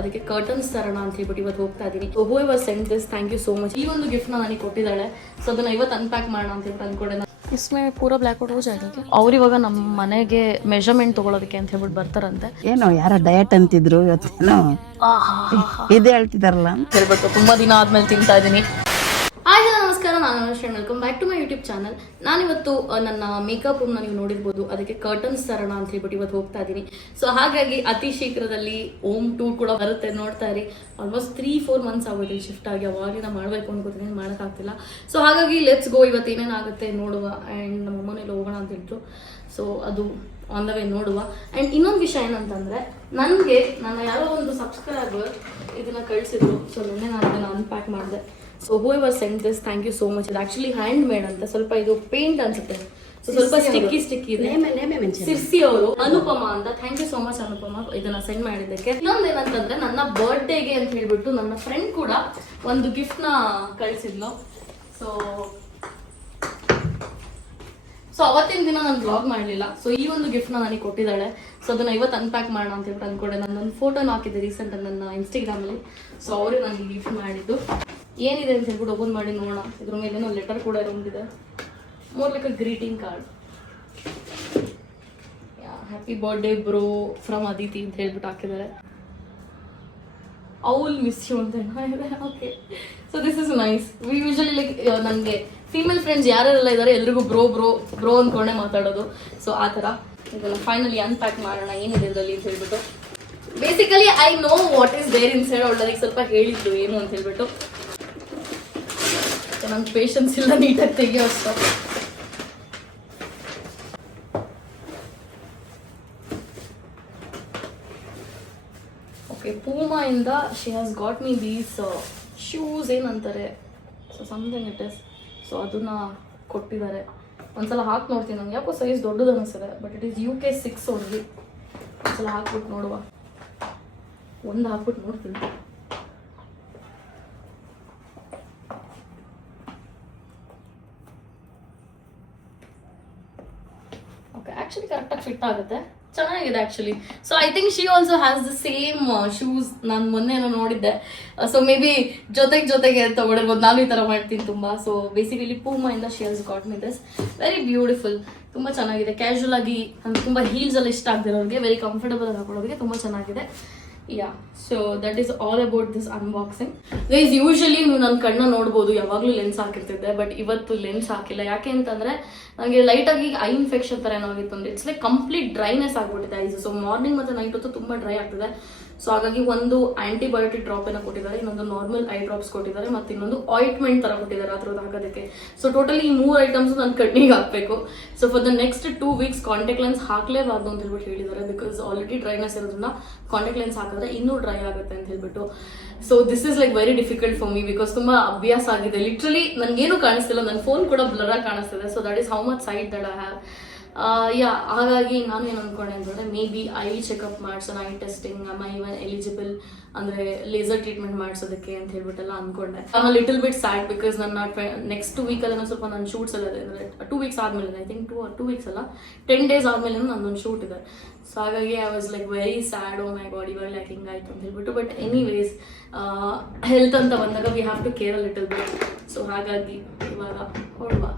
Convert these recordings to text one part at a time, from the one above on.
ಅದಕ್ಕೆ ಕರ್ಟನ್ಸ್ ತರೋಣ ಅಂತ ಹೇಳ್ಬಿಟ್ಟು ಇವತ್ತು ಹೋಗ್ತಾ ಇದೀನಿ. Whoever sent this, thank you so much. ಈ ಒಂದು ಗಿಫ್ಟ್ ನನಗೆ ಕೊಟ್ಟಿದ್ದಾಳೆ. ಸೊ ಅದನ್ನ ಇವತ್ತು ಅನ್ಪ್ಯಾಕ್ ಮಾಡೋಣ ಅಂತ ಹೇಳ್ಬಿಟ್ಟು ಅಂದ್ಕೊಂಡೆ. ಇಸ್ಮೇ ಪೂರಾ ಬ್ಲ್ಯಾಕ್ ಔಟ್ ಹೋಜ್ ಆಗಿದೆ. ಅವ್ರು ಇವಾಗ ನಮ್ಮ ಮನೆಗೆ ಮೆಜರ್ಮೆಂಟ್ ತಗೊಳ್ಳೋದಕ್ಕೆ ಅಂತ ಹೇಳ್ಬಿಟ್ಟು ಬರ್ತಾರಂತೆ. ಏನೋ ಯಾರ ಡಯಟ್ ಅಂತಿದ್ರು, ಇವತ್ತೇನೋ ಇದೇ ಹೇಳ್ತಿದಾರಲ್ಲ ಅಂತ ಹೇಳ್ಬಿಟ್ಟು ತುಂಬಾ ದಿನ ಆದ್ಮೇಲೆ ತಿಂತಾ ಇದೀನಿ. ನಮಸ್ಕಾರ, ನಾನು Anushree. Welcome back to my YouTube channel. ನಾನಿವತ್ತು ನನ್ನ ಮೇಕಪ್ ರೂಮ್ನ ನೀವು ನೋಡಿರ್ಬೋದು, ಅದಕ್ಕೆ ಕರ್ಟನ್ಸ್ ತರೋಣ ಅಂತ ಹೇಳ್ಬಿಟ್ಟು ಇವತ್ತು ಹೋಗ್ತಾ ಇದ್ದೀನಿ. ಸೊ ಹಾಗಾಗಿ ಅತಿ ಶೀಘ್ರದಲ್ಲಿ ಓಮ್ ಟೂರ್ ಕೂಡ ಬರುತ್ತೆ, ನೋಡ್ತಾ ಇರಿ. ಆಲ್ಮೋಸ್ಟ್ 3-4 ಮಂತ್ಸ್ ಆಗುತ್ತೆ ಶಿಫ್ಟ್ ಆಗಿ. ಅವಾಗಿನ ಮಾಡಬೇಕು ಅನ್ಕೋತೀನಿ, ಮಾಡೋಕ್ಕಾಗ್ತಿಲ್ಲ. ಸೊ ಹಾಗಾಗಿ ಲೆಟ್ಸ್ ಗೋ, ಇವತ್ತು ಏನೇನಾಗುತ್ತೆ ನೋಡುವ. ಆ್ಯಂಡ್ ನಮ್ಮ ಅಮ್ಮನೆಲ್ಲ ಹೋಗೋಣ ಅಂತ ಹೇಳಿದ್ರು. ಸೊ ಅದು ಆನ್ ದ ವೇ ನೋಡುವ. ಆ್ಯಂಡ್ ಇನ್ನೊಂದು ವಿಷಯ ಏನಂತಂದರೆ, ನನಗೆ ನನ್ನ ಯಾರೋ ಒಂದು ಸಬ್ಸ್ಕ್ರೈಬರ್ ಇದನ್ನು ಕಳಿಸಿದ್ರು. ಸೊ ನಿನ್ನೆ ನಾನು ಇದನ್ನು ಅನ್ಪ್ಯಾಕ್ ಮಾಡಿದೆ. So whoever sent this, thank you so much. ಇದು ಆಕ್ಚುಲಿ ಹ್ಯಾಂಡ್ ಮೇಡ್ ಅಂತ, ಸ್ವಲ್ಪ ಇದು ಪೇಂಟ್ ಅನ್ಸುತ್ತೆ. ಸೊ ಸ್ವಲ್ಪ ಸ್ಟಿಕ್ಕಿ ಇದೆ. ಸಿರ್ಸಿ ಅವರು, ಅನುಪಮ ಅಂತ. ಥ್ಯಾಂಕ್ ಯು ಸೋ ಮಚ್ ಅನುಪಮ, ಇದನ್ನ ಸೆಂಡ್ ಮಾಡಿದ್ದಕ್ಕೆ. ಇನ್ನೊಂದೇನಂತಂದ್ರೆ, ನನ್ನ ಬರ್ತ್ಡೇಗೆ ಅಂತ ಹೇಳ್ಬಿಟ್ಟು ನನ್ನ ಫ್ರೆಂಡ್ ಕೂಡ ಒಂದು ಗಿಫ್ಟ್ ನ ಕಳಿಸಿದ್ಲು. ಸೊ ಅವತ್ತಿನ ದಿನ ನಾನು ಬ್ಲಾಗ್ ಮಾಡಲಿಲ್ಲ. ಸೊ ಈ ಒಂದು ಗಿಫ್ಟ್ ನನಗೆ ಕೊಟ್ಟಿದ್ದಾಳೆ. ಸೊ ಅದನ್ನ ಇವತ್ತು ಅನ್ಪ್ಯಾಕ್ ಮಾಡೋಣ ಅಂತ ಹೇಳ್ಬಿಟ್ಟು ಅಂದ್ಕೊಂಡೆ. ನನ್ನೊಂದು ಫೋಟೋನ ಹಾಕಿದ್ದೆ ರೀಸೆಂಟ್ ನನ್ನ ಇನ್ಸ್ಟಾಗ್ರಾಮಲ್ಲಿ. ಸೊ ಅವರು ನನಗೆ ಗಿಫ್ಟ್ ಮಾಡಿದ್ದು. ಏನಿದೆ ಅಂತ ಹೇಳ್ಬಿಟ್ಟು ಓಪನ್ ಮಾಡಿ ನೋಡೋಣ. ಇದ್ರ ಮೇಲೇನೋ ಲೆಟರ್ ಕೂಡ ಇರೋಂಗಿದೆ. More like a greeting card. Happy birthday bro from Aditi ಅಂತ ಹೇಳ್ಬಿಟ್ಟು ಹಾಕಿದ್ದಾರೆ. ಔಲ್ ಮಿಸ್ ಯು ಅಂತ ಹೇಳಿದೆ. Okay, so this is nice. We usually like ನನಗೆ ಫೀಮೇಲ್ ಫ್ರೆಂಡ್ಸ್ ಯಾರೆಲ್ಲ ಇದ್ದಾರೆ ಎಲ್ರಿಗೂ ಬ್ರೋ ಬ್ರೋ ಬ್ರೋ ಅಂದ್ಕೊಂಡೆ ಮಾತಾಡೋದು. ಸೊ ಆ ಥರ ಇದೆಲ್ಲ ಫೈನಲಿ ಅನ್ಪ್ಯಾಕ್ ಮಾಡೋಣ ಏನಿದೆ ಇದರಲ್ಲಿ ಅಂತ ಹೇಳ್ಬಿಟ್ಟು. Basically I know what is there inside. ಅವಳಿಗೆ ಸ್ವಲ್ಪ ಹೇಳಿದ್ದು ಏನು ಅಂತ ಹೇಳ್ಬಿಟ್ಟು. ನಂಗೆ ಪೇಷನ್ಸ್ ಇಲ್ಲ ನೀಟಾಗಿ ತೆಗಿಯೋ ಅಷ್ಟು. ಓಕೆ, ಪೂಮಾ ಇಂದ she has got me these shoes ಏನಂತಾರೆ, so something it is. So ಅದನ್ನ ಕೊಟ್ಟಿದ್ದಾರೆ. ಒಂದ್ಸಲ ಹಾಕಿ ನೋಡ್ತೀನಿ. ನಂಗೆ ಯಾಕೋ ಸೈಜ್ ದೊಡ್ಡದು ಅನಿಸಿದೆ, but it is UK 6 only. ಒಂದ್ಸಲ ಹಾಕ್ಬಿಟ್ಟು ನೋಡುವ. ಒಂದು ಹಾಕ್ಬಿಟ್ಟು ನೋಡ್ತೀನಿ. ಆಕ್ಚುಲಿ ಕರೆಕ್ಟಾಗಿ ಫಿಟ್ ಆಗುತ್ತೆ, ಚೆನ್ನಾಗಿದೆ actually. So I think she also has the same shoes. ನಾನು ಮೊನ್ನೆನೋ ನೋಡಿದ್ದೆ. ಸೊ ಮೇ ಬಿ ಜೊತೆಗೆ ತಗೊಂಡಿರ್ಬೋದು. ನಾನು ಈ ಥರ ಮಾಡ್ತೀನಿ ತುಂಬ. ಸೊ ಬೇಸಿಕಲಿ ಪೂಮಾ ಇಂದ she has got me this. Very beautiful, ತುಂಬ ಚೆನ್ನಾಗಿದೆ. ಕ್ಯಾಶುವಲ್ ಆಗಿ ಅಂದ್ರೆ ತುಂಬ ಹೀಲ್ಸ್ ಎಲ್ಲ ಇಷ್ಟ ಆಗ್ತಿರೋರಿಗೆ, ವೆರಿ ಕಂಫರ್ಟಬಲ್ ಆಗಿ ಹಾಕೊಳ್ಳೋರಿಗೆ ತುಂಬ ಚೆನ್ನಾಗಿದೆ. Yeah, so that is all about this unboxing. Guys, usually ನೀವು ನನ್ನ ಕಣ್ಣ ನೋಡ್ಬೋದು, ಯಾವಾಗಲೂ ಲೆನ್ಸ್ ಹಾಕಿರ್ತಿದ್ದೆ, ಬಟ್ ಇವತ್ತು ಲೆನ್ಸ್ ಹಾಕಿಲ್ಲ. ಯಾಕೆ ಅಂತಂದರೆ ನನಗೆ ಲೈಟಾಗಿ ಐ ಇನ್ಫೆಕ್ಷನ್ ಥರ ಏನೋ ಆಗಿತ್ತು ಅಂದರೆ, ಇಟ್ಸ್ ಲೈಕ್ ಕಂಪ್ಲೀಟ್ ಡ್ರೈನೆಸ್ ಆಗ್ಬಿಟ್ಟಿದೆ ಐಸ್. ಸೊ ಮಾರ್ನಿಂಗ್ ಮತ್ತು ನೈಟ್ ಹೊತ್ತು ತುಂಬ ಡ್ರೈ ಆಗ್ತದೆ. ಸೊ ಹಾಗಾಗಿ ಒಂದು ಆಂಟಿಬಯೋಟಿಕ್ ಡ್ರಾಪ್ ಏನೋ ಕೊಟ್ಟಿದ್ದಾರೆ, ಇನ್ನೊಂದು ನಾರ್ಮಲ್ ಐ ಡ್ರಾಪ್ಸ್ ಕೊಟ್ಟಿದ್ದಾರೆ, ಮತ್ತು ಇನ್ನೊಂದು ಆಯಿಂಟ್ಮೆಂಟ್ ಥರ ಕೊಟ್ಟಿದ್ದಾರೆ ಅದ್ರದ್ದು ಹಾಕೋದಕ್ಕೆ. ಸೊ ಟೋಟಲಿ ಈ 3 ಐಟಮ್ಸ್ ನನ್ನ ಕಣ್ಣಿಗೆ ಹಾಕಬೇಕು. So for the next 2 weeks contact lens ಹಾಕಲೇಬಾರ್ದು ಅಂತ ಹೇಳ್ಬಿಟ್ಟು ಹೇಳಿದ್ದಾರೆ. ಬಿಕಾಸ್ ಆಲ್ರೆಡಿ ಡ್ರೈನೆಸ್ ಇರೋದ್ರಿಂದ ಕಾಂಟ್ಯಾಕ್ಟ್ ಲೆನ್ಸ್ ಹಾಕಿದ್ರೆ ಇನ್ನೂ ಡ್ರೈ ಆಗುತ್ತೆ ಅಂತ ಹೇಳ್ಬಿಟ್ಟು. So this is like very difficult for me, because ತುಂಬ ಅಭ್ಯಾಸ ಆಗಿದೆ. ಲಿಟ್ರಲಿ ನನಗೇನು ಕಾಣಿಸ್ತಿಲ್ಲ, ನನ್ನ ಫೋನ್ ಕೂಡ ಬ್ಲರ್ ಆಗಿ ಕಾಣಿಸ್ತಿದೆ. So that is how much sight that I have. Yeah, ಹಾಗಾಗಿ ನಾನು ಏನು ಅಂದ್ಕೊಂಡೆ ಅಂತಂದರೆ, ಮೇ ಬಿ ಐ ಚೆಕಪ್ ಮಾಡಿಸೋಣ, eye testing, I even eligible ಅಂದರೆ ಲೇಸರ್ ಟ್ರೀಟ್ಮೆಂಟ್ ಮಾಡಿಸೋದಕ್ಕೆ ಅಂತ ಹೇಳ್ಬಿಟ್ಟೆಲ್ಲ ಅಂದ್ಕೊಂಡೆ. ಲಿಟಲ್ ಬಿಟ್ ಸ್ಯಾಡ್, ಬಿಕಾಸ್ ನನ್ನ ನೆಕ್ಸ್ಟ್ ವೀಕಲ್ಲಿ ಸ್ವಲ್ಪ ನನ್ನ ಶೂಟ್ಸ್ ಎಲ್ಲ ಇದೆ. ಅಂದರೆ 2 ವೀಕ್ಸ್ ಆದಮೇಲೆ, ಐ ಥಿಂಕ್ 2 ವೀಕ್ಸ್ ಅಲ್ಲ 10 ಡೇಸ್ ಆದಮೇಲೆ ನನ್ನೊಂದು ಶೂಟ್ ಇದೆ. ಸೊ ಹಾಗಾಗಿ I was like very sad. Oh my god, ಇವಾಗ ಲೈಕ್ ಹಿಂಗಾಯ್ತು ಅಂತ ಹೇಳ್ಬಿಟ್ಟು. ಬಟ್ ಎನಿವೇಸ್, ಹೆಲ್ತ್ ಅಂತ ಬಂದಾಗ we have to care a little bit. So ಹಾಗಾಗಿ ಇವಾಗ ಹೊರಡುವ.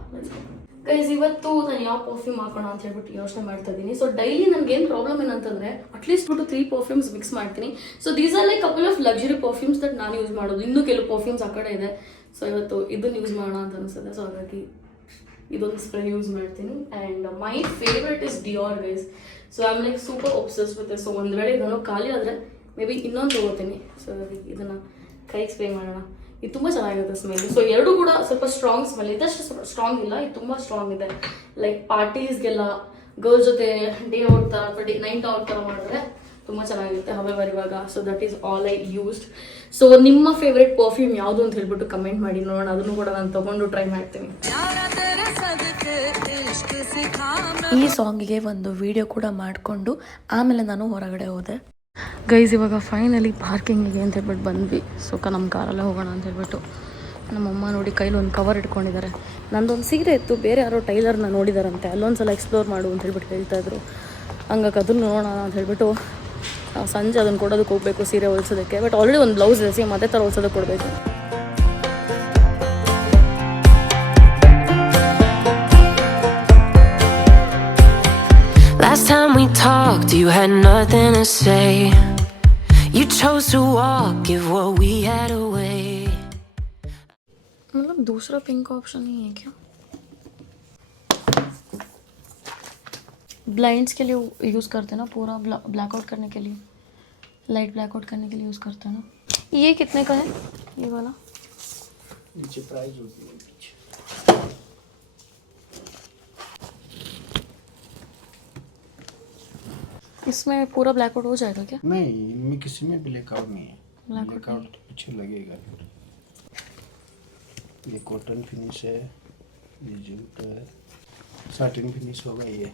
ಗೈಸ್, ಇವತ್ತು ನಾನು ಯಾವ ಪರ್ಫ್ಯೂಮ್ ಹಾಕೋಣ ಅಂತ ಹೇಳ್ಬಿಟ್ಟು ಯೋಚನೆ ಮಾಡ್ತಾ ಇದ್ದೀನಿ. ಸೊ ಡೈಲಿ ನನಗೆ ಏನು ಪ್ರಾಬ್ಲಮ್ ಏನಂತಂದರೆ, ಅಟ್ಲೀಸ್ಟ್ 2 to 3 ಪರ್ಫ್ಯೂಮ್ಸ್ ಮಿಕ್ಸ್ ಮಾಡ್ತೀನಿ. So these are like couple of luxury perfumes that ನಾನು ಯೂಸ್ ಮಾಡೋದು. ಇನ್ನೂ ಕೆಲವು ಪರ್ಫ್ಯೂಮ್ಸ್ ಆ ಕಡೆ ಇದೆ. ಸೊ ಇವತ್ತು ಇದನ್ನು ಯೂಸ್ ಮಾಡೋಣ ಅಂತ ಅನಿಸುತ್ತೆ. ಸೊ ಹಾಗಾಗಿ ಇದೊಂದು ಸ್ಪ್ರೇ ಯೂಸ್ ಮಾಡ್ತೀನಿ. And my favourite is Dior guys. So I am like super obsess with. So ಒಂದು ವೇಳೆ ಇದನ್ನು ಖಾಲಿ ಆದರೆ ಮೇ ಬಿ ಇನ್ನೊಂದು ತೊಗೋತೀನಿ. ಸೊ ಹಾಗಾಗಿ ಇದನ್ನು ಕೈಗೆ ಸ್ಪ್ರೇ ಮಾಡೋಣ. ಇದು ತುಂಬ ಚೆನ್ನಾಗಿರುತ್ತೆ ಸ್ಮೆಲ್. ಸೊ ಎರಡೂ ಕೂಡ ಸ್ವಲ್ಪ ಸ್ಟ್ರಾಂಗ್ ಸ್ಮೆಲ್. ಇದಷ್ಟು ಸ್ಟ್ರಾಂಗ್ ಇಲ್ಲ, ಇದು ತುಂಬ ಸ್ಟ್ರಾಂಗ್ ಇದೆ. ಲೈಕ್ ಪಾರ್ಟೀಸ್ಗೆಲ್ಲ ಗರ್ಲ್ಸ್ ಜೊತೆ ಡೇ ಔಟ್ ಥರ ಅಥವಾ ನೈಟ್ ಔಟ್ ಥರ ಮಾಡಿದ್ರೆ ತುಂಬ ಚೆನ್ನಾಗಿರುತ್ತೆ. ಹವೆವರ್ ಇವಾಗ so that is all I used. So ನಿಮ್ಮ ಫೇವ್ರೆಟ್ ಪರ್ಫ್ಯೂಮ್ ಯಾವುದು ಅಂತ ಹೇಳ್ಬಿಟ್ಟು ಕಮೆಂಟ್ ಮಾಡಿ ನೋಡೋಣ. ಅದನ್ನು ಕೂಡ ನಾನು ತೊಗೊಂಡು ಟ್ರೈ ಮಾಡ್ತೀನಿ. ಈ ಸಾಂಗಿಗೆ ಒಂದು ವಿಡಿಯೋ ಕೂಡ ಮಾಡಿಕೊಂಡು ಆಮೇಲೆ ನಾನು ಹೊರಗಡೆ ಹೋದೆ. ಗೈಸ್, ಇವಾಗ ಫೈನಲಿ ಪಾರ್ಕಿಂಗಿಗೆ ಅಂತ ಹೇಳ್ಬಿಟ್ಟು ಬಂದ್ವಿ. ಸೊ ನಮ್ಮ ಕಾರಲ್ಲೇ ಹೋಗೋಣ ಅಂತ ಹೇಳ್ಬಿಟ್ಟು. ನಮ್ಮಮ್ಮ ನೋಡಿ ಕೈಲಿ ಒಂದು ಕವರ್ ಇಟ್ಕೊಂಡಿದ್ದಾರೆ. ನಂದೊಂದು ಸೀರೆ ಇತ್ತು, ಬೇರೆ ಯಾರೋ ಟೈಲರ್ನ ನೋಡಿದಾರಂತೆ, ಅಲ್ಲೊಂದ್ಸಲ ಎಕ್ಸ್ಪ್ಲೋರ್ ಮಾಡು ಅಂತ ಹೇಳ್ಬಿಟ್ಟು ಹೇಳ್ತಾಯಿದ್ರು. ಹಂಗಾಗಿ ಅದನ್ನು ನೋಡೋಣ ಅಂತ ಹೇಳ್ಬಿಟ್ಟು ಸಂಜೆ ಅದನ್ನು ಕೊಡೋದಕ್ಕೆ ಹೋಗಬೇಕು ಸೀರೆ ಹೊಲ್ಸೋದಕ್ಕೆ. ಬಟ್ ಆಲ್ರೆಡಿ ಒಂದು ಬ್ಲೌಸ್ ಇದೆ, ಸೇಮ್ ಅದೇ ಥರ ಹೊಲ್ಸೋದಕ್ಕೆ ಕೊಡಬೇಕು. Last time we talked, you had nothing to say. You chose to walk, give what we had away. मतलब दूसरा पिंक ऑप्शन ही है क्या? ब्लाइंड्स के लिए यूज़ करते हैं ना, पूरा ब्लैकआउट करने के लिए, लाइट ब्लैकआउट करने के लिए यूज़ करते हैं ना. ये कितने का है ये वाला? नीचे प्राइस होती है पीछे. इसमें पूरा ब्लैकआउट हो जाएगा क्या? नहीं, इनमें किसी में ब्लैकआउट नहीं है. ब्लैकआउट ब्लैकआउट तो पीछे लगेगा. ये कॉटन फिनिश है, ये जूट है, साटिन फिनिश होगा ये.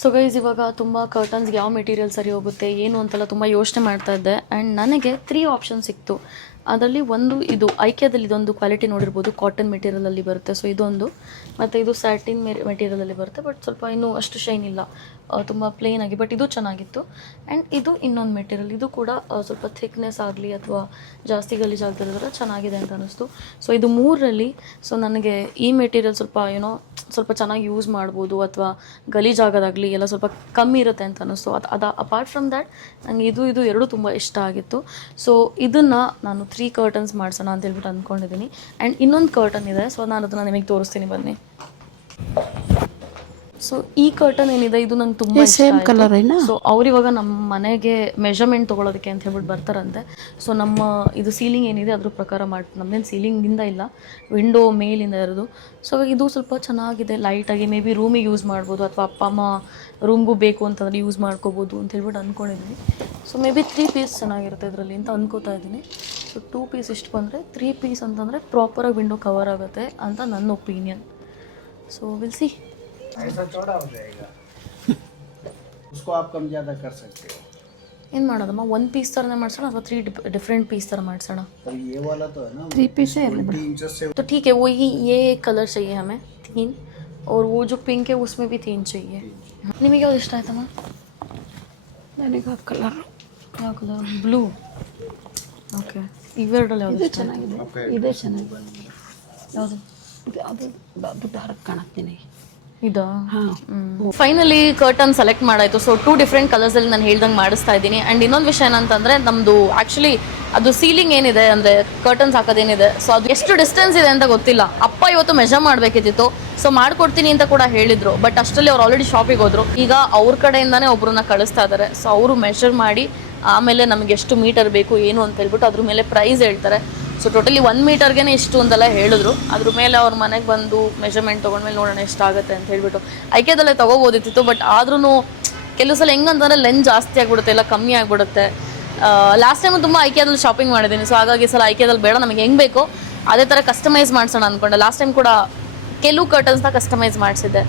ಸೊ ಗೈಸ್, ಇವಾಗ ತುಂಬ ಕರ್ಟನ್ಸ್ಗೆ ಯಾವ ಮೆಟೀರಿಯಲ್ ಸರಿ ಹೋಗುತ್ತೆ ಏನು ಅಂತೆಲ್ಲ ತುಂಬ ಯೋಚನೆ ಮಾಡ್ತಾ ಇದ್ದೆ. ಆ್ಯಂಡ್ ನನಗೆ 3 ಆಪ್ಷನ್ ಸಿಕ್ತು. ಅದರಲ್ಲಿ ಒಂದು ಇದು ಐಕ್ಯದಲ್ಲಿ ಇದೊಂದು ಕ್ವಾಲಿಟಿ ನೋಡಿರ್ಬೋದು, ಕಾಟನ್ ಮೆಟೀರಿಯಲಲ್ಲಿ ಬರುತ್ತೆ. ಸೊ ಇದೊಂದು, ಮತ್ತು ಇದು ಸ್ಯಾಟಿನ್ ಮೆಟೀರಿಯಲಲ್ಲಿ ಬರುತ್ತೆ. ಬಟ್ ಸ್ವಲ್ಪ ಇನ್ನೂ ಅಷ್ಟು ಶೈನ್ ಇಲ್ಲ, ತುಂಬ ಪ್ಲೇನ್ ಆಗಿ. ಬಟ್ ಇದು ಚೆನ್ನಾಗಿತ್ತು. ಆ್ಯಂಡ್ ಇದು ಇನ್ನೊಂದು ಮೆಟೀರಿಯಲ್, ಇದು ಕೂಡ ಸ್ವಲ್ಪ ಥಿಕ್ನೆಸ್ ಆಗಲಿ ಅಥವಾ ಜಾಸ್ತಿ ಗಲೀಜಾಗದಿರೋದ್ರ ಚೆನ್ನಾಗಿದೆ ಅಂತ ಅನ್ನಿಸ್ತು. ಸೊ ಇದು 3ರಲ್ಲಿ ಸೊ ನನಗೆ ಈ ಮೆಟೀರಿಯಲ್ ಸ್ವಲ್ಪ ಚೆನ್ನಾಗಿ ಯೂಸ್ ಮಾಡ್ಬೋದು, ಅಥವಾ ಗಲೀಜಾಗೋದಾಗಲಿ ಎಲ್ಲ ಸ್ವಲ್ಪ ಕಮ್ಮಿ ಇರುತ್ತೆ ಅಂತ ಅನ್ನಿಸ್ತು. ಅದು ಅಪಾರ್ಟ್ ಫ್ರಮ್ ದ್ಯಾಟ್ ನನಗೆ ಇದು ಎರಡು ತುಂಬ ಇಷ್ಟ ಆಗಿತ್ತು. ಸೊ ಇದನ್ನು ನಾನು 3 ಕರ್ಟನ್ಸ್ ಮಾಡಿಸೋಣ ಅಂತ ಹೇಳ್ಬಿಟ್ಟು ಅಂದ್ಕೊಂಡಿದ್ದೀನಿ. ಆ್ಯಂಡ್ ಇನ್ನೊಂದು ಕರ್ಟನ್ ಇದೆ, ಸೊ ನಾನು ಅದನ್ನು ನಿಮಗೆ ತೋರಿಸ್ತೀನಿ ಬನ್ನಿ. ಸೊ ಈ ಕರ್ಟನ್ ಏನಿದೆ ಇದು ನಂಗೆ ತುಂಬ ಸೇಮ್ ಕಲರ್. ಸೊ ಅವ್ರು ಇವಾಗ ನಮ್ಮ ಮನೆಗೆ ಮೆಷರ್ಮೆಂಟ್ ತೊಗೊಳೋದಕ್ಕೆ ಅಂತ ಹೇಳ್ಬಿಟ್ಟು ಬರ್ತಾರಂತೆ. ಸೊ ನಮ್ಮ ಇದು ಸೀಲಿಂಗ್ ಏನಿದೆ ಅದ್ರ ಪ್ರಕಾರ ನಮ್ಮದೇನು ಸೀಲಿಂಗಿಂದ ಇಲ್ಲ, ವಿಂಡೋ ಮೇಲಿಂದ ಇರೋದು. ಸೊ ಇದು ಸ್ವಲ್ಪ ಚೆನ್ನಾಗಿದೆ, ಲೈಟಾಗಿ ಮೇ ಬಿ ರೂಮಿಗೆ ಯೂಸ್ ಮಾಡ್ಬೋದು, ಅಥವಾ ಅಪ್ಪ ಅಮ್ಮ ರೂಮ್ಗೂ ಬೇಕು ಅಂತಂದರೆ ಯೂಸ್ ಮಾಡ್ಕೋಬೋದು ಅಂತ ಹೇಳ್ಬಿಟ್ಟು ಅಂದ್ಕೊಂಡಿದ್ದೀನಿ. ಸೊ ಮೇ ಬಿ 3 ಪೀಸ್ ಚೆನ್ನಾಗಿರುತ್ತೆ ಇದರಲ್ಲಿ ಅಂತ ಅಂದ್ಕೋತಾ ಇದ್ದೀನಿ. ಸೊ 2 ಪೀಸ್ ಇಷ್ಟು ಬಂದರೆ, 3 ಪೀಸ್ ಅಂತಂದರೆ ಪ್ರಾಪರಾಗಿ ವಿಂಡೋ ಕವರ್ ಆಗುತ್ತೆ ಅಂತ ನನ್ನ ಒಪಿನಿಯನ್. So will see. ऐसा चौड़ा हो जाएगा, उसको आप कम ज़्यादा कर सकते हो. ಏನು ಮಾಡೋದಮ್ಮ, 1 ಪೀಸ್ ಥರನೇ ಮಾಡಿಸೋಣ ಅಥವಾ 3 ಡಿಫ್ರೆಂಟ್ ಪೀಸ್ ಥರ ಮಾಡಿಸೋಣ? तो ये वाला तो है ना 3 पीस है. 20 इंचेस से. तो ठीक है, वो ये कलर चाहिए हमें 3, और वो जो पिंक है उसमें भी 3 चाहिए. ನಿಮಗೆ ಯಾವ್ದು ಇಷ್ಟ ಆಯ್ತಮ್ಮ? ನನಗೆ ಕಲರ್ ಯಾವ ಕಲರ್? ಬ್ಲೂ. ಓಕೆ, ಇವೆರಡಲ್ಲಿ ಯಾವುದು ಚೆನ್ನಾಗಿದೆ. ಇದೇ ಚೆನ್ನಾಗಿದೆ. ಯಾವುದು? ಅದು ಡಾರ್ಕ್ ಕಾಣುತ್ತೀನಿ. ಇದಾ? ಫೈನಲಿ ಕರ್ಟನ್ ಸೆಲೆಕ್ಟ್ ಮಾಡಾಯಿತು. ಸೊ 2 ಡಿಫ್ರೆಂಟ್ ಕಲರ್ಸಲ್ಲಿ ನಾನು ಹೇಳ್ದಂಗೆ ಮಾಡಿಸ್ತಾ ಇದ್ದೀನಿ. ಆ್ಯಂಡ್ ಇನ್ನೊಂದು ವಿಷಯ ಏನಂತಂದರೆ, ನಮ್ಮದು ಆ್ಯಕ್ಚುಲಿ ಅದು ಸೀಲಿಂಗ್ ಏನಿದೆ ಅಂದರೆ ಕರ್ಟನ್ಸ್ ಹಾಕೋದೇನಿದೆ, ಸೊ ಅದು ಎಷ್ಟು ಡಿಸ್ಟೆನ್ಸ್ ಇದೆ ಅಂತ ಗೊತ್ತಿಲ್ಲ. ಅಪ್ಪ ಇವತ್ತು ಮೆಷರ್ ಮಾಡಬೇಕಿತ್ತು, ಸೊ ಮಾಡ್ಕೊಡ್ತೀನಿ ಅಂತ ಕೂಡ ಹೇಳಿದರು. ಬಟ್ ಅಷ್ಟರಲ್ಲಿ ಅವ್ರು ಆಲ್ರೆಡಿ ಶಾಪಿಗೆ ಹೋದರು. ಈಗ ಅವ್ರ ಕಡೆಯಿಂದನೇ ಒಬ್ಬರನ್ನ ಕಳಿಸ್ತಾ ಇದ್ದಾರೆ. ಸೊ ಅವರು ಮೆಷರ್ ಮಾಡಿ ಆಮೇಲೆ ನಮಗೆ ಎಷ್ಟು ಮೀಟರ್ ಬೇಕು ಏನು ಅಂತ ಹೇಳ್ಬಿಟ್ಟು ಅದ್ರ ಮೇಲೆ ಪ್ರೈಸ್ ಹೇಳ್ತಾರೆ. ಸೊ ಟೋಟಲಿ 1 ಮೀಟರ್ಗೆ ಇಷ್ಟು ಅಂತೆಲ್ಲ ಹೇಳಿದ್ರು. ಅದ್ರ ಮೇಲೆ ಅವ್ರ ಮನೆಗೆ ಬಂದು ಮೆಷರ್ಮೆಂಟ್ ತೊಗೊಂಡ್ಮೇಲೆ ನೋಡೋಣ ಎಷ್ಟಾಗುತ್ತೆ ಅಂತ ಹೇಳ್ಬಿಟ್ಟು. ಐಕ್ಯದಲ್ಲೇ ತೊಗೋಬೋದಿತ್ತು, ಬಟ್ ಆದ್ರೂ ಕೆಲವು ಸಲ ಹೆಂಗಂತಂದರೆ ಲೆಂತ್ ಜಾಸ್ತಿ ಆಗಿಬಿಡುತ್ತೆ, ಇಲ್ಲ ಕಮ್ಮಿ ಆಗಿಬಿಡುತ್ತೆ. ಲಾಸ್ಟ್ ಟೈಮು ತುಂಬ ಐಕ್ಯದಲ್ಲಿ ಶಾಪಿಂಗ್ ಮಾಡಿದ್ದೀನಿ. ಸೊ ಹಾಗಾಗಿ ಈ ಸಲ ಐಕ್ಯದಲ್ಲಿ ಬೇಡ, ನಮಗೆ ಹೆಂಗೆ ಬೇಕೋ ಅದೇ ಥರ ಕಸ್ಟಮೈಸ್ ಮಾಡಿಸೋಣ ಅಂದ್ಕೊಂಡೆ. ಲಾಸ್ಟ್ ಟೈಮ್ ಕೂಡ ಕೆಲವು ಕರ್ಟನ್ಸ್ನ ಕಸ್ಟಮೈಸ್ ಮಾಡಿಸಿದ್ದೆ.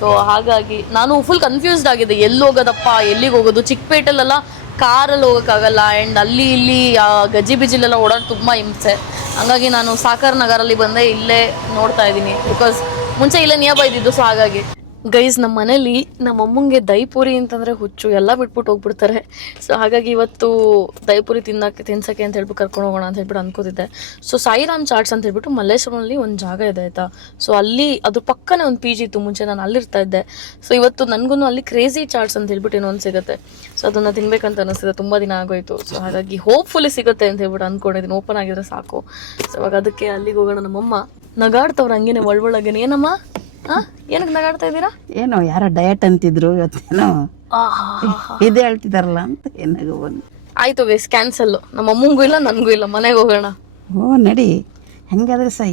ಸೊ ಹಾಗಾಗಿ ನಾನು ಫುಲ್ ಕನ್ಫ್ಯೂಸ್ಡ್ ಆಗಿದೆ, ಎಲ್ಲಿ ಹೋಗೋದಪ್ಪ, ಎಲ್ಲಿಗೆ ಹೋಗೋದು. ಚಿಕ್ಕಪೇಟೆಲೆಲ್ಲ ಕಾರಲ್ಲಿ ಹೋಗೋಕ್ಕಾಗಲ್ಲ, ಆ್ಯಂಡ್ ಅಲ್ಲಿ ಇಲ್ಲಿ ಗಜ್ಜಿ ಬಿಜಿಲೆಲ್ಲ ಓಡಾಡೋದು ತುಂಬ ಹಿಂಸೆ. ಹಂಗಾಗಿ ನಾನು ಸಾಕರ್ ನಗರಲ್ಲಿ ಬಂದೆ, ಇಲ್ಲೇ ನೋಡ್ತಾ ಇದ್ದೀನಿ. ಬಿಕಾಸ್ ಮುಂಚೆ ಇಲ್ಲೇ ನಿಯರ್ ಬೈ ಇದ್ದಿದ್ದು. ಸೊ ಹಾಗಾಗಿ ಗೈಸ್, ನಮ್ಮ ಮನೇಲಿ ನಮ್ಮ ಅಮ್ಮಂಗೆ ದೈಪುರಿ ಅಂತಂದರೆ ಹುಚ್ಚು, ಎಲ್ಲ ಬಿಟ್ಬಿಟ್ಟು ಹೋಗ್ಬಿಡ್ತಾರೆ. ಸೊ ಹಾಗಾಗಿ ಇವತ್ತು ದೈಪುರಿ ತಿನ್ಸಕ್ಕೆ ಅಂತ ಹೇಳ್ಬಿಟ್ಟು ಕರ್ಕೊಂಡು ಹೋಗೋಣ ಅಂತ ಹೇಳ್ಬಿಟ್ಟು ಅನ್ಕೋತಿದ್ದೆ. ಸೊ ಸಾಯಿರಾಮ್ ಚಾಟ್ಸ್ ಅಂತ ಹೇಳ್ಬಿಟ್ಟು ಮಲ್ಲೇಶ್ವರಮಲ್ಲಿ ಒಂದು ಜಾಗ ಇದೆ ಆಯಿತಾ. ಸೊ ಅಲ್ಲಿ ಅದ್ರ ಪಕ್ಕನೇ ಒಂದು PG ಇತ್ತು, ಮುಂಚೆ ನಾನು ಅಲ್ಲಿರ್ತಾ ಇದ್ದೆ. ಸೊ ಇವತ್ತು ನನಗೂ ಅಲ್ಲಿ ಕ್ರೇಜಿ ಚಾಟ್ಸ್ ಅಂತ ಹೇಳ್ಬಿಟ್ಟು ಏನೋ ಒಂದು ಸಿಗುತ್ತೆ. ಸೊ ಅದನ್ನು ತಿನ್ಬೇಕಂತ ಅನಿಸ್ತಿದೆ, ತುಂಬ ದಿನ ಆಗೋಯ್ತು. ಸೊ ಹಾಗಾಗಿ ಹೋಪ್ಫುಲಿ ಸಿಗುತ್ತೆ ಅಂತ ಹೇಳ್ಬಿಟ್ಟು ಅಂದ್ಕೊಂಡಿದ್ದೀನಿ, ಓಪನ್ ಆಗಿದ್ರೆ ಸಾಕು. ಸೊ ಇವಾಗ ಅದಕ್ಕೆ ಅಲ್ಲಿಗೆ ಹೋಗೋಣ. ನಮ್ಮಮ್ಮ ನಗಾಡ್ತವ್ರು ಹಂಗೇನೆ ಒಳಗೇನೆ. ಏನಮ್ಮ ಏನಕ್ಕೆ ನಗಾಡ್ತಾ ಇದ್ದೀರಾ? ಏನೋ ಯಾರೋ ಡಯಟ್ ಅಂತಿದ್ರು, ಇವತ್ತೇನೋ ಇದು ಹೇಳ್ತಿದಾರಲ್ಲ ಅಂತ ಏನಾಗ ಬಂದು ಆಯ್ತು. Base cancel. ನಮ್ಮ ಅಮ್ಮಂಗೂ ಇಲ್ಲ, ನನಗೂ ಇಲ್ಲ, ಮನೆಗೆ ಹೋಗೋಣ. ಓ ನಡಿ, ಹೆಂಗಾದ್ರೆ ಸೈ.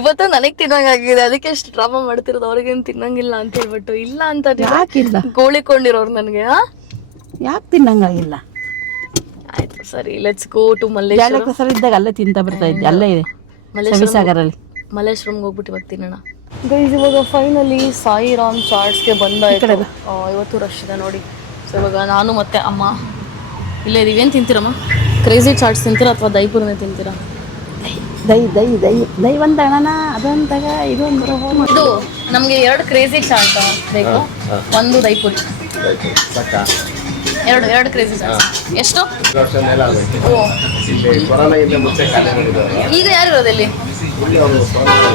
ಇವತ್ತು ನನಗೆ ತಿನ್ನಂಗಾಗಿದೆ, ಅದಕ್ಕೆ ಎಷ್ಟು ಡ್ರಾಮಾ ಮಾಡ್ತಿರೋದು. ಅವ್ರಿಗೇನು ತಿನ್ನಂಗಿಲ್ಲ ಅಂತ ಹೇಳ್ಬಿಟ್ಟು. ಇಲ್ಲ ಅಂತ ಯಾಕಿಲ್ಲ ಗೋಳಿಕೊಂಡಿರೋರು ನನಗೆ. ಯಾಕೆ ತಿನ್ನಂಗಾಗಿಲ್ಲ? ಆಯ್ತು ಸರಿ, let's go to Malleshwara. Sir ಇದ್ದಾಗ ಅಲ್ಲೇ ತಿಂತ ಬರ್ತಾ ಇದ್ದೆ, ಅಲ್ಲೇ ಇದೆ ಸವಿಸಾಗರಲ್ಲಿ. ಮಲ್ಲೇಶ್ವರಂಗೆ ಹೋಗ್ಬಿಟ್ಟು ಇವಾಗ ತಿನ್ನೋಣ. ಗೈಸ್, ಇವಾಗ ಫೈನಲಿ ಸಾಯಿರಾಮ್ ಚಾಟ್ಸ್ಗೆ ಬಂದಾಯ್ತು. ಇವತ್ತು ರಶ್ ಇದೆ ನೋಡಿ. ಸೊ ಇವಾಗ ನಾನು ಮತ್ತೆ ಅಮ್ಮ ಇಲ್ಲೇ ಇದೀವಿ. ಏನು ತಿಂತೀರಮ್ಮ? ಕ್ರೇಜಿ ಚಾಟ್ಸ್ ತಿಂತೀರಾ ಅಥವಾ ದೈಪುರನೇ ತಿಂತೀರಾ? ದೈ ಒಂದು ಅಣ್ಣನ ಅದೊಂದಾಗ ಇದೊಂದು. ಇದು ನಮಗೆ 2 ಕ್ರೇಜಿ ಚಾಟ್ ಬೇಕು, ಒಂದು ದೈಪುರಿ. ಎರಡು ಕ್ರೇಜಿ ಚಾಟ್ಸ್. ಎಷ್ಟು? ವರ್ಷ ಮೇಲೆ ಆಗುತ್ತೆ. ಓ, ಇಲ್ಲಿ ಕೊರೋನಾಗಿಂತ ಮುಂಚೆ ಖಾಲಿ ಮಾಡಿದ್ದಾರೆ. ಈಗ ಯಾರು ಇರೋದು ಇಲ್ಲಿ? ಇಲ್ಲಿ ಅವರು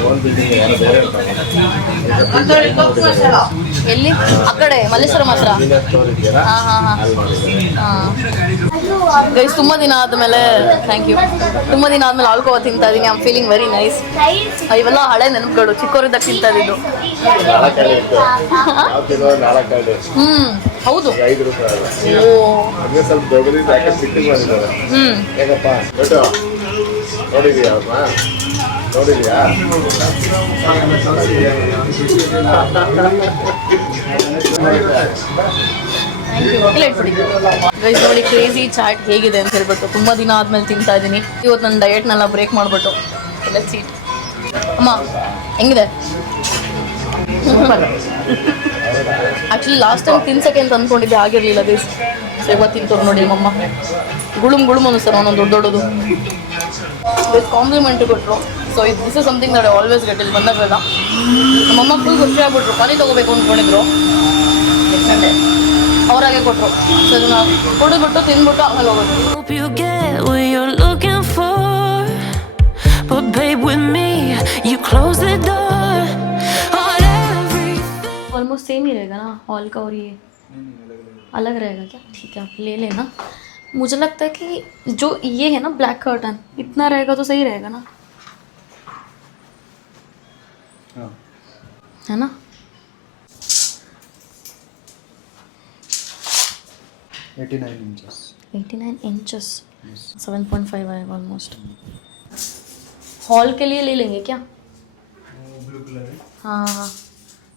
ಒಂದು ಬಿಲ್ಡಿಂಗ್ ಯಾರೋ ಬೇರೆ ಇರ್ತಾರೆ. ಎಲ್ಲಿ? ಆ ಕಡೆ ಮಲ್ಲೇಶ್ವರಂ ಹತ್ರ. ಸ್ಟೋರ್ ಇದೆಯಲ್ಲ ಹಾಂ ಅಲ್ಲಿ ಮಾಡಿದ್ದಾರೆ. ಗೈಸ್, ತುಂಬ ದಿನ ಆದಮೇಲೆ ಥ್ಯಾಂಕ್ ಯು. ತುಂಬ ದಿನ ಆದಮೇಲೆ ಆಲ್ಕೋವಾ ತಿಂತಾ ಇದ್ದೀನಿ. I am feeling very nice. ಇವೆಲ್ಲ ಹಳೆ ನೆನಪುಗಳು, ಚಿಕ್ಕವರಿದ್ದಾಗ ತಿಂತಾ ಇದ್ದು. ನಾಲ್ಕಾಳೆ ಇತ್ತು. ನಾವು ತಿನ್ನೋ ನಾಲ್ಕಾಳೆ. ಹೌದು. 5 ರೂಪಾಯಿ ಅಲ್ಲ. ಓ, ಅದೇ ಸ್ವಲ್ಪ ದೊಡ್ಡದಿದ್ದು ಯಾಕೆ ಸಿಟ್ಟಿಂಗ್ ಮಾಡಿದ್ದಾರೆ. ಹೇಗಪ್ಪ ದೊಡ್ಡ ನೋಡಿದ್ಯಾ ಅಮ್ಮ? ನೋಡಿದ್ಯಾ? ಇಲ್ಲ ಇಟ್ಬಿಡಿ. ಗೈಸ್ ನೋಡಿ ಕ್ರೇಜಿ ಚಾಟ್ ಹೇಗಿದೆ ಅಂತ ಹೇಳ್ಬಿಟ್ಟು ತುಂಬ ದಿನ ಆದ್ಮೇಲೆ ತಿಂತಾ ಇದ್ದೀನಿ. ಇವತ್ತು ನನ್ನ ಡಯಟ್ನೆಲ್ಲ ಬ್ರೇಕ್ ಮಾಡಿಬಿಟ್ಟು ಎಲ್ಲ ಸೀಟ್. ಅಮ್ಮ ಹೆಂಗಿದೆ? ಆ್ಯಕ್ಚುಲಿ ಲಾಸ್ಟ್ ಟೈಮ್ ತಿನ್ಸಕ್ಕೆ ಅಂತ ಅಂದ್ಕೊಂಡಿದ್ದೆ, ಆಗಿರಲಿಲ್ಲ ಗೈಸ್. ಸೊ ಇವತ್ತು ತಿಂತವ್ರು ನೋಡಿ ನಮ್ಮಮ್ಮ. ಗುಳುಮ್ ಅನ್ನಿಸ್ತಾರೆ ಒಂದೊಂದು ದೊಡ್ಡದು. ಕಾಂಪ್ಲಿಮೆಂಟ್ ಕೊಟ್ಟರು. So this is something that I always get ಇಲ್ಲಿ ಬಂದಾಗೆಲ್ಲ. ನಮ್ಮಮ್ಮ ಫುಲ್ ಖುಷಿ ಆಗ್ಬಿಟ್ರು. ಮನೆ ತೊಗೋಬೇಕು ಅಂದ್ಕೊಂಡಿದ್ರು, ಅವರಾಗೆ ಕೊಟ್ಟರು. ಸೊ ಇದನ್ನ ಕೊಡ್ಬಿಟ್ಟು ತಿಂದ್ಬಿಟ್ಟು ಆಮೇಲೆ ಹೋಗೋದು. Hope you get what you're looking for, but babe with me you close the door on everything. Almost same ही रहेगा ना हॉल का, और ये अलग रहेगा क्या? ठीक है, आप ले लेना. मुझे लगता है कि जो ये है ना ब्लैक कर्टन, इतना रहेगा तो सही रहेगा ना, है ना? 89 inches. 89 इंचेस, 7.5 है ऑलमोस्ट. हॉल के लिए ले लेंगे क्या? ब्लू कलर है. हाँ,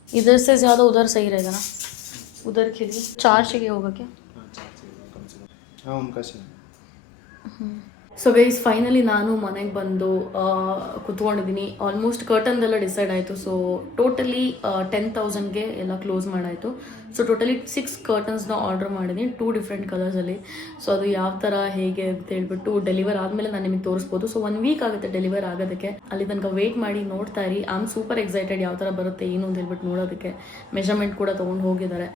इधर से ज़्यादा उधर सही रहेगा ना, उधर के लिए 4 चाहिए होगा क्या? हाँ उनका से. ಸೊ ಗೈಸ್, ಫೈನಲಿ ನಾನು ಮನೆಗೆ ಬಂದು ಕುತ್ಕೊಂಡಿದ್ದೀನಿ. ಆಲ್ಮೋಸ್ಟ್ ಕರ್ಟನ್ದೆಲ್ಲ ಡಿಸೈಡ್ ಆಯಿತು. ಸೊ ಟೋಟಲಿ 10,000ಗೆ ಎಲ್ಲ ಕ್ಲೋಸ್ ಮಾಡಾಯಿತು. ಸೊ ಟೋಟಲಿ 6 ಕರ್ಟನ್ಸ್ನ ಆರ್ಡರ್ ಮಾಡಿದ್ದೀನಿ 2 ಡಿಫ್ರೆಂಟ್ ಕಲರ್ಸಲ್ಲಿ. ಸೊ ಅದು ಯಾವ ಥರ ಹೇಗೆ ಅಂತ ಹೇಳ್ಬಿಟ್ಟು ಡೆಲಿವರ್ ಆದಮೇಲೆ ನಾನು ನಿಮಗೆ ತೋರಿಸ್ಬೋದು. ಸೊ 1 ವೀಕ್ ಆಗುತ್ತೆ ಡೆಲಿವರ್ ಆಗೋದಕ್ಕೆ. ಅಲ್ಲಿ ತನಕ ವೆಯ್ಟ್ ಮಾಡಿ ನೋಡ್ತಾ ಇರಿ. ಐ ಆಮ್ ಸೂಪರ್ ಎಕ್ಸೈಟೆಡ್ ಯಾವ ಥರ ಬರುತ್ತೆ ಏನು ಅಂತ ಹೇಳ್ಬಿಟ್ಟು ನೋಡೋದಕ್ಕೆ. ಮೆಷರ್ಮೆಂಟ್ ಕೂಡ ತೊಗೊಂಡು ಹೋಗಿದ್ದಾರೆ.